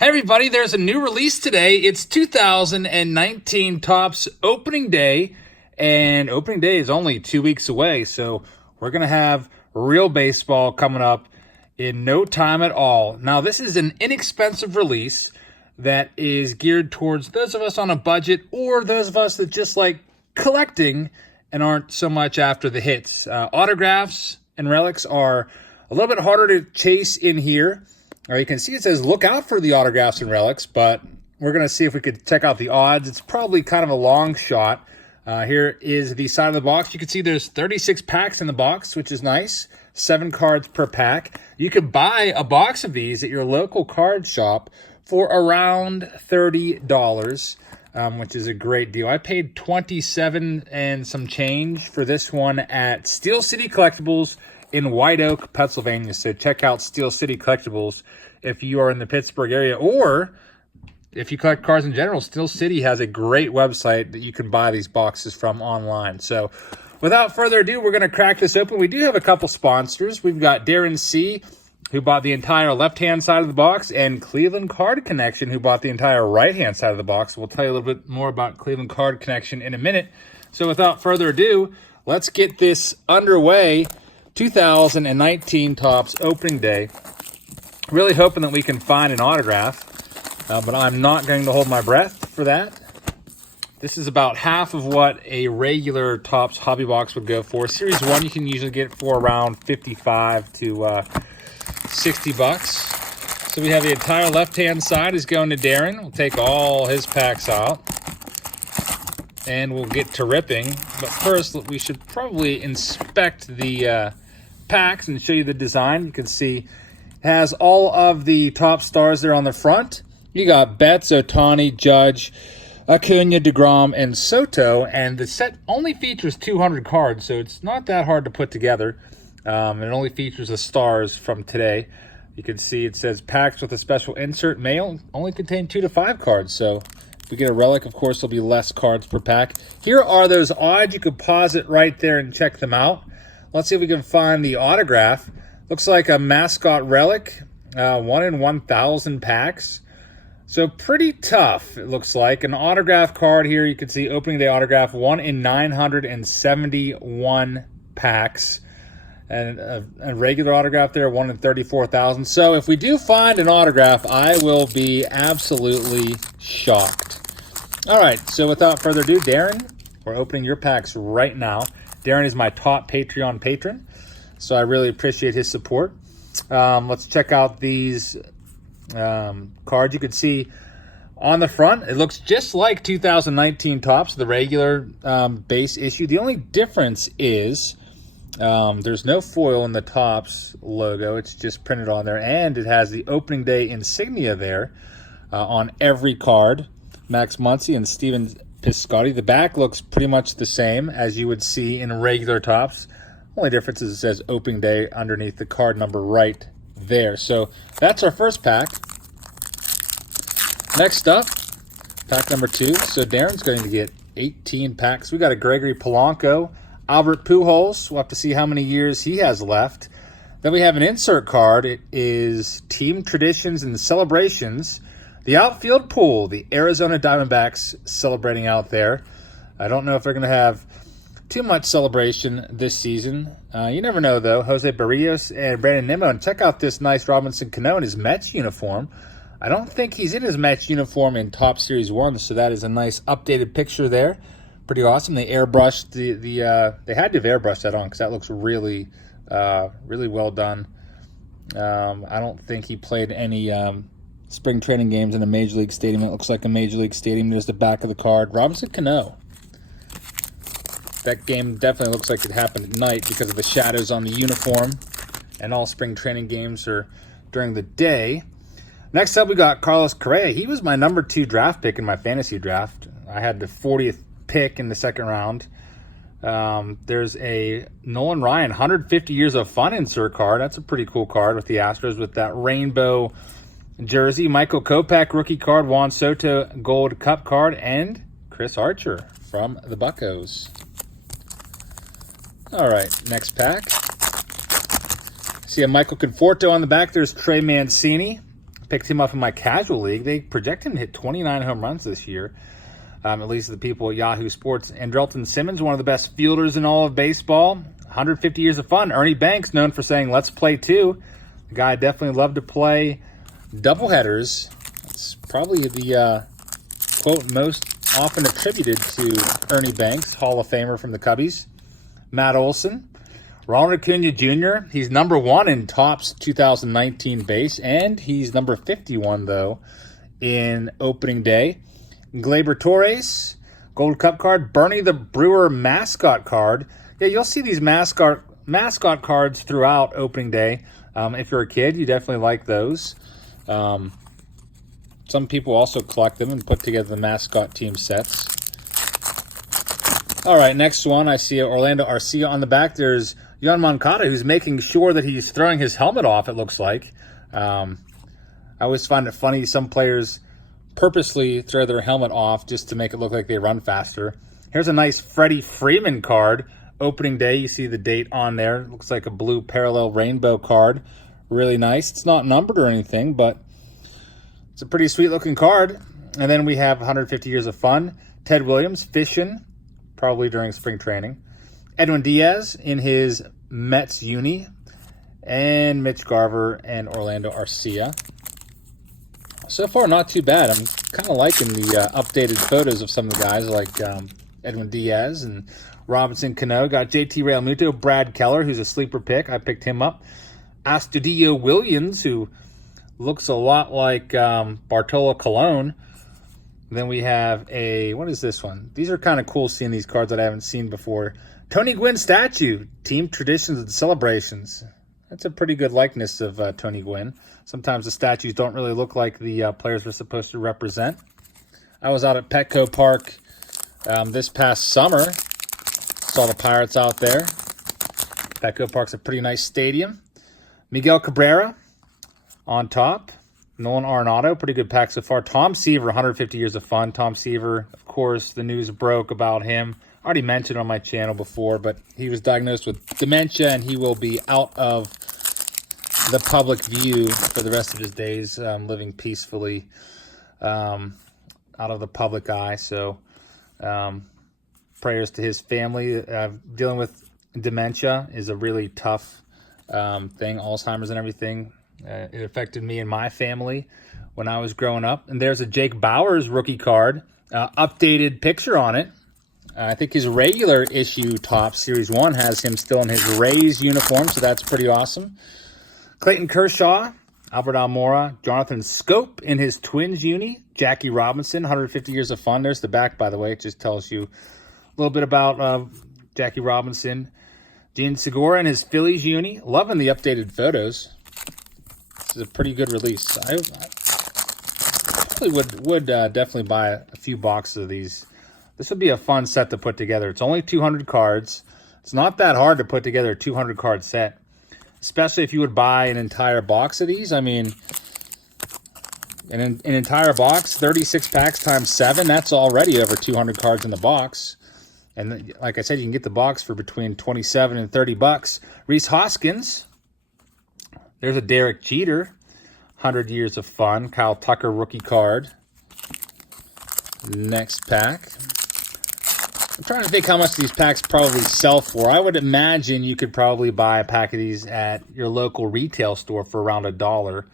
Hey everybody, there's a new release today. It's 2019 Topps opening day, and opening day is only 2 weeks away, so we're going to have real baseball coming up in no time at all. Now, this is an inexpensive release that is geared towards those of us on a budget or those of us that just like collecting and aren't so much after the hits. Autographs and relics are a little bit harder to chase in here. You can see it says look out for the autographs and relics, but we're going to see if we could check out the odds. It's probably kind of a long shot. Here is the side of the box. You can see there's 36 packs in the box, which is nice. 7 cards per pack. You could buy a box of these at your local card shop for around $30, which is a great deal. I paid $27 and some change for this one at Steel City Collectibles in White Oak, Pennsylvania. So check out Steel City Collectibles if you are in the Pittsburgh area, or if you collect cars in general. Steel City has a great website that you can buy these boxes from online. So without further ado, we're going to crack this open. We do have a couple sponsors. We've got Darren C., who bought the entire left-hand side of the box, and Cleveland Card Connection, who bought the entire right-hand side of the box. We'll tell you a little bit more about Cleveland Card Connection in a minute. So without further ado, let's get this underway. 2019 Topps opening day. Really hoping that we can find an autograph, but I'm not going to hold my breath for that. This is about half of what a regular Topps hobby box would go for. Series 1 you can usually get for around 55 to 60 bucks. So we have the entire left-hand side is going to Darren. We'll take all his packs out, and we'll get to ripping. But first, we should probably inspect the packs and show you the design. You can see it has all of the top stars there on the front. You got Betts, Ohtani, Judge, Acuna, DeGrom, and Soto, and the set only features 200 cards, so it's not that hard to put together. It only features the stars from today. You can see it says packs with a special insert may only contain 2 to 5 cards, so if we get a relic, of course, there'll be less cards per pack. Here are those odds. You could pause it right there and check them out. Let's see if we can find the autograph. Looks like a mascot relic, 1 in 1,000 packs. So pretty tough, it looks like. An autograph card here, you can see opening day autograph, 1 in 971 packs. And a regular autograph there, 1 in 34,000. So if we do find an autograph, I will be absolutely shocked. All right, so without further ado, Darren, we're opening your packs right now. Darren is my top Patreon patron, so I really appreciate his support. Let's check out these cards. You can see on the front, it looks just like 2019 Topps, the regular base issue. The only difference is there's no foil in the Topps logo. It's just printed on there, and it has the opening day insignia there on every card. Max Muncy and Steven Piscotty. The back looks pretty much the same as you would see in regular Topps. Only difference is it says opening day underneath the card number right there. So that's our first pack. Next up, pack number 2. So Darren's going to get 18 packs. We got a Gregory Polanco, Albert Pujols. We'll have to see how many years he has left. Then we have an insert card. It is Team Traditions and Celebrations. The outfield pool, the Arizona Diamondbacks celebrating out there. I don't know if they're going to have too much celebration this season. You never know, though. Jose Barrios and Brandon Nimmo. And check out this nice Robinson Cano in his Mets uniform. I don't think he's in his Mets uniform in Topps Series 1, so that is a nice updated picture there. Pretty awesome. They airbrushed they had to have airbrushed that on because that looks really, really well done. I don't think he played any spring training games in a Major League Stadium. It looks like a Major League Stadium. There's the back of the card. Robinson Cano. That game definitely looks like it happened at night because of the shadows on the uniform. And all spring training games are during the day. Next up, we got Carlos Correia. He was my number 2 draft pick in my fantasy draft. I had the 40th pick in the second round. There's a Nolan Ryan 150 Years of Fun insert card. That's a pretty cool card with the Astros with that rainbow jersey. Michael Kopech rookie card, Juan Soto gold cup card, and Chris Archer from the Buccos. All right, next pack. See a Michael Conforto on the back. There's Trey Mancini. Picked him up in my casual league. They project him to hit 29 home runs this year, at least the people at Yahoo Sports. Andrelton Simmons, one of the best fielders in all of baseball. 150 years of fun. Ernie Banks, known for saying, let's play two. The guy definitely loved to play doubleheaders. It's probably the quote most often attributed to Ernie Banks, Hall of Famer from the Cubbies. Matt Olson. Ronald Acuna Jr., he's number 1 in Topps 2019 base, and he's number 51, though, in opening day. Gleyber Torres, Gold Cup card. Bernie the Brewer mascot card. Yeah, you'll see these mascot cards throughout opening day. If you're a kid, you definitely like those. Some people also collect them and put together the mascot team sets. All right, next one, I see Orlando Arcia on the back. There's Yoan Moncada, who's making sure that he's throwing his helmet off, it looks like. I always find it funny, some players purposely throw their helmet off just to make it look like they run faster. Here's a nice Freddie Freeman card. Opening day, you see the date on there. It looks like a blue parallel rainbow card. Really nice. It's not numbered or anything, but it's a pretty sweet looking card. And then we have 150 Years of Fun. Ted Williams fishing, probably during spring training. Edwin Diaz in his Mets uni, and Mitch Garver and Orlando Arcia. So far, not too bad. I'm kind of liking the updated photos of some of the guys like Edwin Diaz and Robinson Cano. Got JT Realmuto, Brad Keller, who's a sleeper pick. I picked him up. Astudillo Williams, who looks a lot like Bartolo Colon. Then we have what is this one? These are kind of cool seeing these cards that I haven't seen before. Tony Gwynn statue, Team Traditions and Celebrations. That's a pretty good likeness of Tony Gwynn. Sometimes the statues don't really look like the players we're supposed to represent. I was out at Petco Park this past summer. Saw the Pirates out there. Petco Park's a pretty nice stadium. Miguel Cabrera on top. Nolan Arenado, pretty good pack so far. Tom Seaver, 150 Years of Fun. Tom Seaver, of course, the news broke about him. I already mentioned on my channel before, but he was diagnosed with dementia, and he will be out of the public view for the rest of his days, living peacefully out of the public eye. So prayers to his family. Dealing with dementia is a really tough thing, Alzheimer's and everything. It affected me and my family when I was growing up. And there's a Jake Bauers rookie card, updated picture on it. I think his regular issue Topps Series 1 has him still in his Rays uniform, so that's pretty awesome. Clayton Kershaw, Albert Almora, Jonathan Scope in his Twins uni, Jackie Robinson, 150 Years of Fun. There's the back, by the way. It just tells you a little bit about Jackie Robinson. Gene Segura in his Phillies uni. Loving the updated photos. This is a pretty good release. I probably would definitely buy a few boxes of these. This would be a fun set to put together. It's only 200 cards. It's not that hard to put together a 200 card set, especially if you would buy an entire box of these. I mean, an entire box, 36 packs times 7, that's already over 200 cards in the box. And like I said, you can get the box for between $27 and $30. Rhys Hoskins. There's a Derek Jeter, 100 Years of Fun. Kyle Tucker rookie card. Next pack. I'm trying to think how much these packs probably sell for. I would imagine you could probably buy a pack of these at your local retail store for around $1.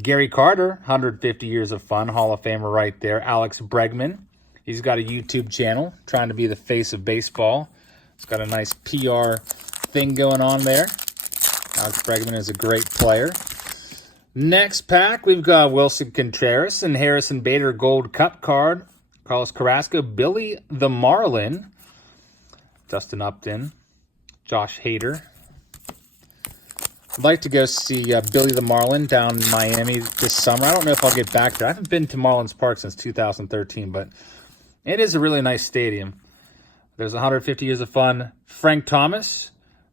Gary Carter, 150 Years of Fun, Hall of Famer right there. Alex Bregman. He's got a YouTube channel, trying to be the face of baseball. He's got a nice PR thing going on there. Alex Bregman is a great player. Next pack, we've got Wilson Contreras and Harrison Bader Gold Cup card. Carlos Carrasco, Billy the Marlin, Dustin Upton, Josh Hader. I'd like to go see Billy the Marlin down in Miami this summer. I don't know if I'll get back there. I haven't been to Marlins Park since 2013, but it is a really nice stadium. There's 150 Years of Fun. Frank Thomas,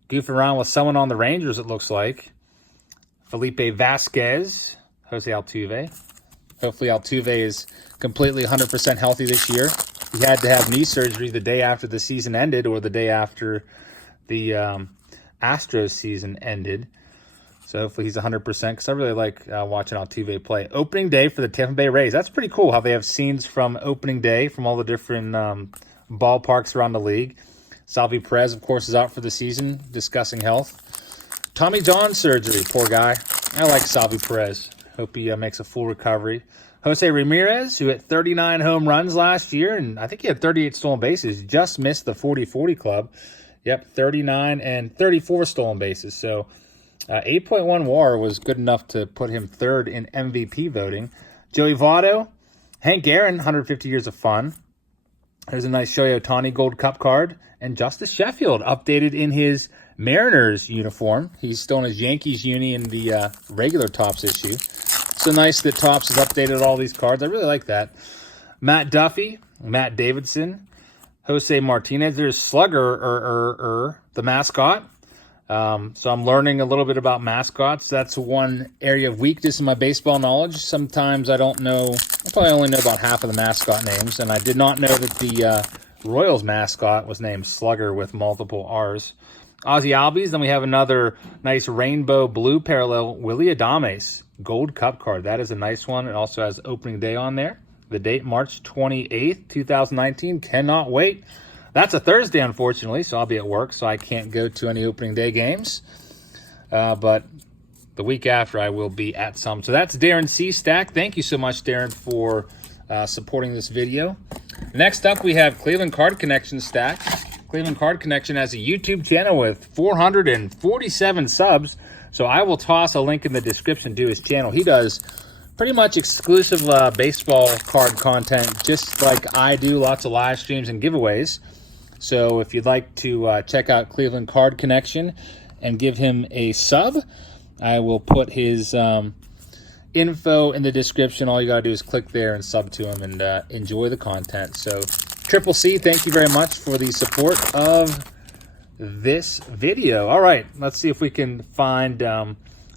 goofing around with someone on the Rangers, it looks like. Felipe Vasquez, Jose Altuve. Hopefully Altuve is completely 100% healthy this year. He had to have knee surgery the day after the season ended or the day after the Astros season ended. So hopefully he's 100% because I really like watching Altuve play. Opening day for the Tampa Bay Rays. That's pretty cool how they have scenes from opening day from all the different ballparks around the league. Salvi Perez, of course, is out for the season, discussing health. Tommy John surgery, poor guy. I like Salvi Perez. Hope he makes a full recovery. Jose Ramirez, who hit 39 home runs last year, and I think he had 38 stolen bases, just missed the 40-40 club. Yep, 39 and 34 stolen bases. So 8.1 WAR was good enough to put him third in MVP voting. Joey Votto, Hank Aaron, 150 years of fun. There's a nice Shohei Ohtani Gold Cup card. And Justice Sheffield, updated in his Mariners uniform. He's still in his Yankees uni in the regular Topps issue. So nice that Topps has updated all these cards. I really like that. Matt Duffy, Matt Davidson, Jose Martinez. There's Slugger, the mascot. So I'm learning a little bit about mascots. That's one area of weakness in my baseball knowledge. Sometimes I don't know. I probably only know about half of the mascot names. And I did not know that the Royals mascot was named Slugger with multiple R's. Ozzy Albies. Then we have another nice rainbow blue parallel Willie Adames Gold Cup card. That is a nice one. It also has opening day on there. The date, March 28th, 2019. Cannot wait. That's a Thursday, unfortunately, so I'll be at work, so I can't go to any opening day games. But the week after, I will be at some. So that's Darren C. Stack. Thank you so much, Darren, for supporting this video. Next up, we have Cleveland Card Connection Stack. Cleveland Card Connection has a YouTube channel with 447 subs. So I will toss a link in the description to his channel. He does pretty much exclusive baseball card content, just like I do, lots of live streams and giveaways. So if you'd like to check out Cleveland Card Connection and give him a sub, I will put his info in the description. All you got to do is click there and sub to him and enjoy the content. So Triple C, thank you very much for the support of this video. All right, let's see if we can find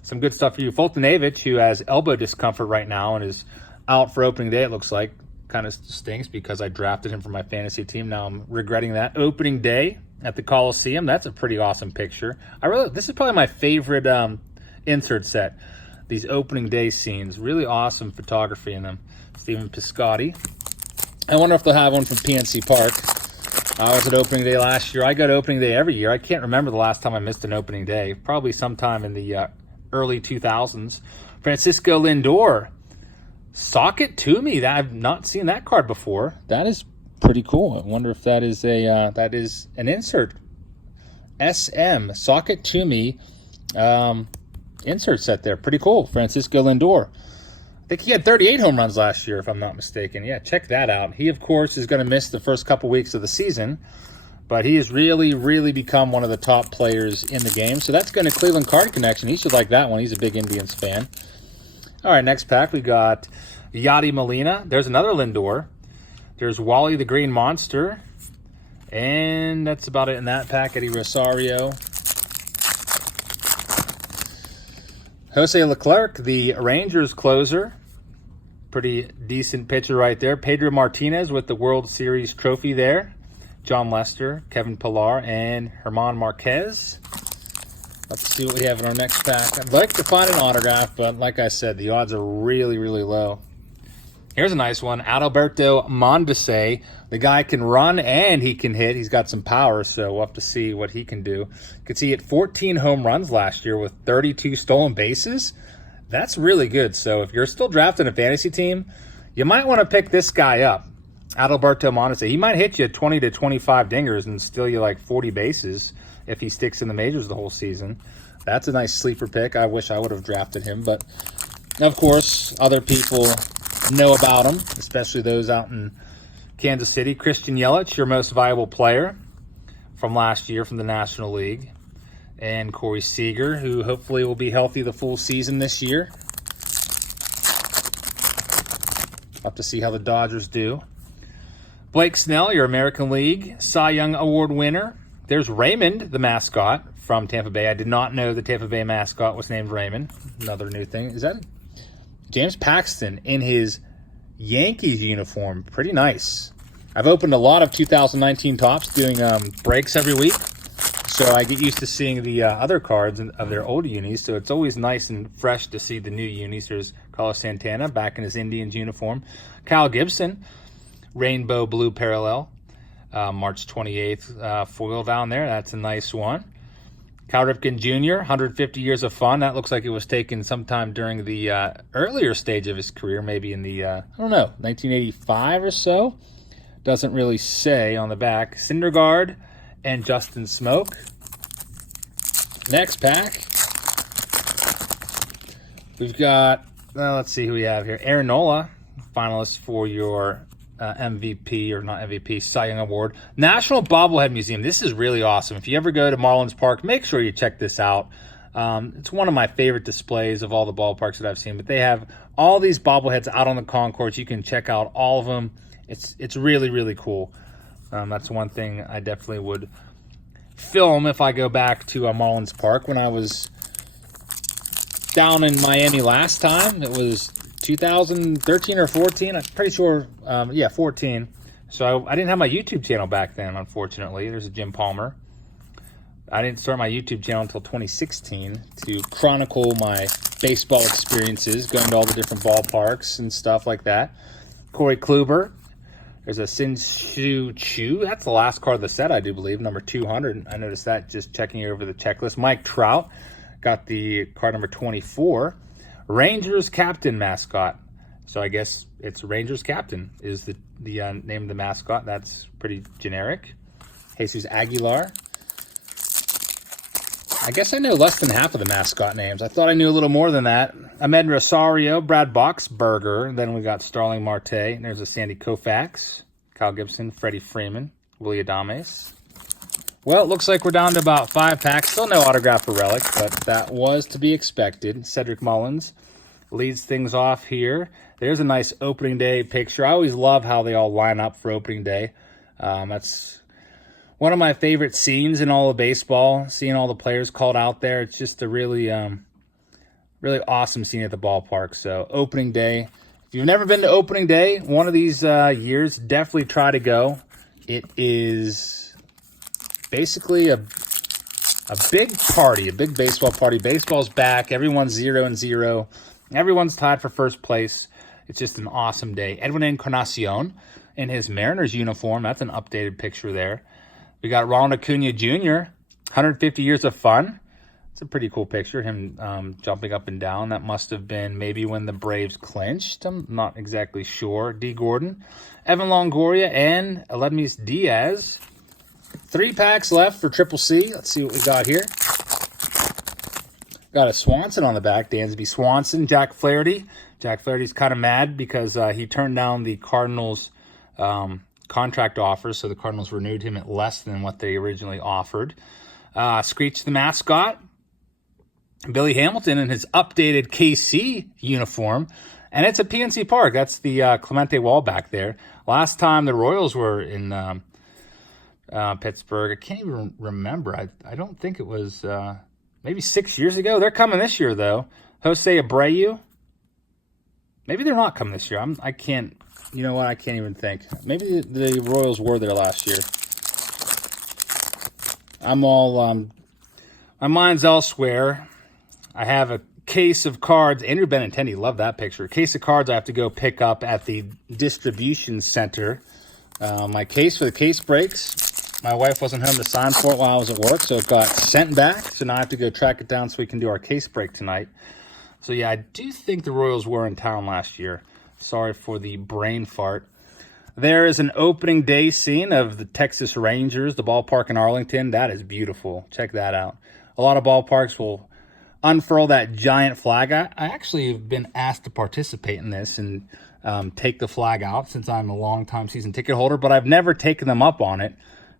some good stuff for you. Fultonavich, who has elbow discomfort right now and is out for opening day, it looks like. Kind of stinks because I drafted him for my fantasy team. Now I'm regretting that. Opening day at the Coliseum. That's a pretty awesome picture. This is probably my favorite insert set. These opening day scenes. Really awesome photography in them. Stephen Piscotty. I wonder if they'll have one from PNC Park. I was at opening day last year. I go to opening day every year. I can't remember the last time I missed an opening day. Probably sometime in the early 2000s. Francisco Lindor. Socket to me. I've not seen that card before. That is pretty cool. I wonder if that is an insert. SM Socket to me insert set there. Pretty cool. Francisco Lindor. I think he had 38 home runs last year, if I'm not mistaken. Yeah, check that out. He, of course, is going to miss the first couple weeks of the season, but he has really, really become one of the top players in the game. So that's going to Cleveland Card Connection. He should like that one. He's a big Indians fan. All right, next pack, we got Yadi Molina. There's another Lindor. There's Wally the Green Monster. And that's about it in that pack. Eddie Rosario. Jose Leclerc, the Rangers closer. Pretty decent pitcher right there. Pedro Martinez with the World Series trophy there. John Lester, Kevin Pillar, and German Marquez. Let's see what we have in our next pack. I'd like to find an autograph, but like I said, the odds are really, really low. Here's a nice one. Adalberto Mondesi. The guy can run and he can hit. He's got some power, so we'll have to see what he can do. You can see he hit 14 home runs last year with 32 stolen bases. That's really good. So if you're still drafting a fantasy team, you might want to pick this guy up. Adalberto Mondesi. He might hit you 20 to 25 dingers and steal you like 40 bases if he sticks in the majors the whole season. That's a nice sleeper pick. I wish I would have drafted him, but of course, other people know about him, especially those out in Kansas City. Christian Yelich, your most valuable player from last year from the National League. And Corey Seager, who hopefully will be healthy the full season this year. We'll have to see how the Dodgers do. Blake Snell, your American League Cy Young Award winner. There's Raymond, the mascot from Tampa Bay. I did not know the Tampa Bay mascot was named Raymond. Another new thing. Is that James Paxton in his Yankees uniform? Pretty nice. I've opened a lot of 2019 Topps doing breaks every week. So I get used to seeing the other cards of their old unis. So it's always nice and fresh to see the new unis. There's Carlos Santana back in his Indians uniform. Kyle Gibson, rainbow blue parallel. March 28th foil down there. That's a nice one. Cal Ripken Jr., 150 years of fun. That looks like it was taken sometime during the earlier stage of his career, maybe in the, I don't know, 1985 or so. Doesn't really say on the back. Syndergaard and Justin Smoke. Next pack. We've got, let's see who we have here. Aaron Nola, finalist for your MVP, or not MVP, Cy Young Award. National Bobblehead Museum. This is really awesome. If you ever go to Marlins Park, make sure you check this out. It's one of my favorite displays of all the ballparks that I've seen. But they have all these bobbleheads out on the concourse. You can check out all of them. It's really, really cool. That's one thing I definitely would film if I go back to Marlins Park. When I was down in Miami last time, it was 2013 or 14. I'm pretty sure, 14. So I didn't have my YouTube channel back then, unfortunately. There's a Jim Palmer. I didn't start my YouTube channel until 2016 to chronicle my baseball experiences, going to all the different ballparks and stuff like that. Corey Kluber. There's a Sin-Shu Chu. That's the last card of the set, I do believe, number 200. I noticed that just checking over the checklist. Mike Trout got the card number 24. Rangers Captain mascot. So I guess it's Rangers Captain is the name of the mascot. That's pretty generic. Jesus Aguilar. I guess I know less than half of the mascot names. I thought I knew a little more than that. Ahmed Rosario, Brad Boxberger. Then we got Starling Marte. And there's a Sandy Koufax, Kyle Gibson, Freddie Freeman, Willie Adames. Well, it looks like we're down to about 5 packs. Still no autograph or relic, but that was to be expected. Cedric Mullins leads things off here. There's a nice opening day picture. I always love how they all line up for opening day. That's one of my favorite scenes in all of baseball, seeing all the players called out there. It's just a really, really awesome scene at the ballpark. So opening day. If you've never been to opening day, one of these years, definitely try to go. It is basically a big party, a big baseball party. Baseball's back. Everyone's 0-0. Everyone's tied for first place. It's just an awesome day. Edwin Encarnacion in his Mariners uniform. That's an updated picture there. We got Ronald Acuna Jr., 150 years of fun. It's a pretty cool picture, him jumping up and down. That must have been maybe when the Braves clinched. I'm not exactly sure. D. Gordon, Evan Longoria, and Aledmys Diaz. 3 packs left for Triple C. Let's see what we got here. Got a Swanson on the back, Dansby Swanson. Jack Flaherty. Jack Flaherty's kind of mad because he turned down the Cardinals' contract offers, so the Cardinals renewed him at less than what they originally offered. Screech the mascot. Billy Hamilton in his updated KC uniform. And it's at PNC Park. That's the Clemente wall back there. Last time the Royals were in Pittsburgh, I can't even remember. I don't think it was maybe 6 years ago. They're coming this year, though. Jose Abreu. Maybe they're not coming this year. I can't. You know what? I can't even think. Maybe the Royals were there last year. I'm all, my mind's elsewhere. I have a case of cards. Andrew Benintendi, love that picture. A case of cards I have to go pick up at the distribution center. My case for the case breaks. My wife wasn't home to sign for it while I was at work, so it got sent back. So now I have to go track it down so we can do our case break tonight. So yeah, I do think the Royals were in town last year. Sorry for the brain fart. There is an opening day scene of the Texas Rangers, the ballpark in Arlington. That is beautiful. Check that out. A lot of ballparks will unfurl that giant flag. I actually have been asked to participate in this and take the flag out since I'm a long-time season ticket holder, but I've never taken them up on it.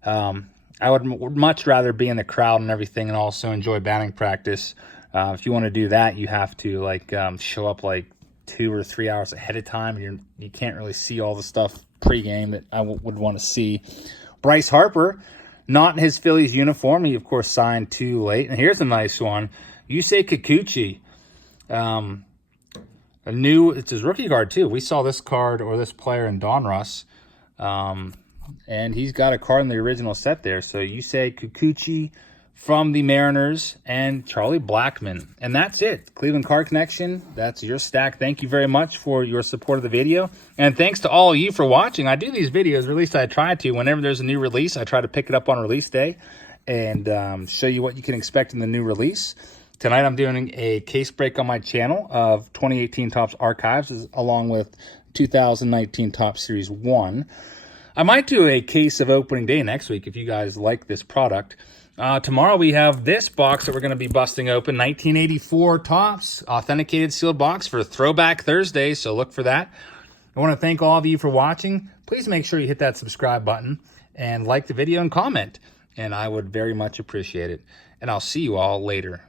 I would much rather be in the crowd and everything and also enjoy batting practice. If you want to do that, you have to show up 2 or 3 hours ahead of time. You can't really see all the stuff pregame that I would want to see. Bryce Harper, not in his Phillies uniform. He, of course, signed too late. And here's a nice one. Yusei Kikuchi. It's his rookie card, too. We saw this card or this player in Donruss. And he's got a card in the original set there. So Yusei Kikuchi from the Mariners and Charlie Blackmon. And that's it. Cleveland Card Connection, that's your stack. Thank you very much for your support of the video. And thanks to all of you for watching. I do these videos, or at least I try to. Whenever there's a new release, I try to pick it up on release day and show you what you can expect in the new release. Tonight I'm doing a case break on my channel of 2018 Topps Archives along with 2019 Topps Series 1. I might do a case of opening day next week if you guys like this product. Tomorrow we have this box that we're going to be busting open, 1984 Topps, authenticated sealed box for Throwback Thursday, so look for that. I want to thank all of you for watching. Please make sure you hit that subscribe button and like the video and comment, and I would very much appreciate it. And I'll see you all later.